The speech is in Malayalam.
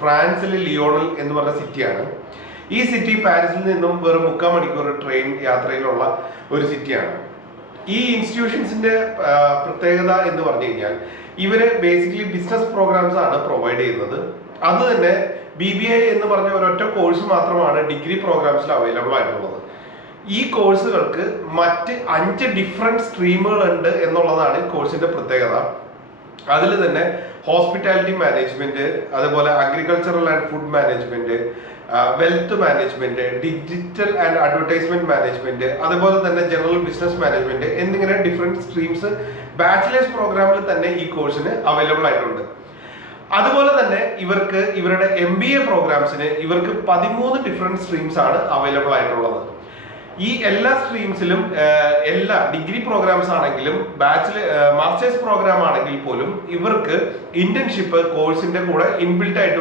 ഫ്രാൻസിലെ ലിയോണിൽ എന്ന് പറഞ്ഞ സിറ്റിയാണ്. ഈ സിറ്റി പാരീസിൽ നിന്നും വെറും 3/4 മണിക്കൂർ ട്രെയിൻ യാത്രയിലുള്ള ഒരു സിറ്റിയാണ്. ഈ ഇൻസ്റ്റിറ്റ്യൂഷൻസിന്റെ പ്രത്യേകത എന്ന് പറഞ്ഞു കഴിഞ്ഞാൽ ഇവര് ബേസിക്കലി ബിസിനസ് പ്രോഗ്രാംസ് ആണ് പ്രൊവൈഡ് ചെയ്യുന്നത്. അത് തന്നെ BBA എന്ന് പറഞ്ഞ ഒരൊറ്റ കോഴ്സ് മാത്രമാണ് ഡിഗ്രി പ്രോഗ്രാംസിൽ അവൈലബിൾ ആയിട്ടുള്ളത്. ഈ കോഴ്സുകൾക്ക് മറ്റ് 5 ഡിഫറെന്റ് സ്ട്രീമുകൾ ഉണ്ട് എന്നുള്ളതാണ് ഈ കോഴ്സിന്റെ പ്രത്യേകത. അതിൽ തന്നെ ഹോസ്പിറ്റാലിറ്റി മാനേജ്മെന്റ്, അതുപോലെ agricultural and food management, wealth management, digital and advertisement management, അതുപോലെ തന്നെ ജനറൽ ബിസിനസ് മാനേജ്മെന്റ് എന്നിങ്ങനെ ഡിഫറെന്റ് സ്ട്രീംസ് ബാച്ചിലേഴ്സ് പ്രോഗ്രാമിൽ തന്നെ ഈ കോഴ്സിന് അവൈലബിൾ ആയിട്ടുണ്ട്. അതുപോലെ തന്നെ ഇവർക്ക് ഇവരുടെ MBA പ്രോഗ്രാംസിന് ഇവർക്ക് 13 ഡിഫറെന്റ് സ്ട്രീംസ് ആണ് അവൈലബിൾ ആയിട്ടുള്ളത്. ഈ എല്ലാ സ്ട്രീംസിലും എല്ലാ ഡിഗ്രി പ്രോഗ്രാംസ് ആണെങ്കിലും മാസ്റ്റേഴ്സ് പ്രോഗ്രാം ആണെങ്കിൽ പോലും ഇവർക്ക് ഇന്റേൺഷിപ്പ് കോഴ്സിന്റെ കൂടെ ഇൻബിൽറ്റ് ആയിട്ട്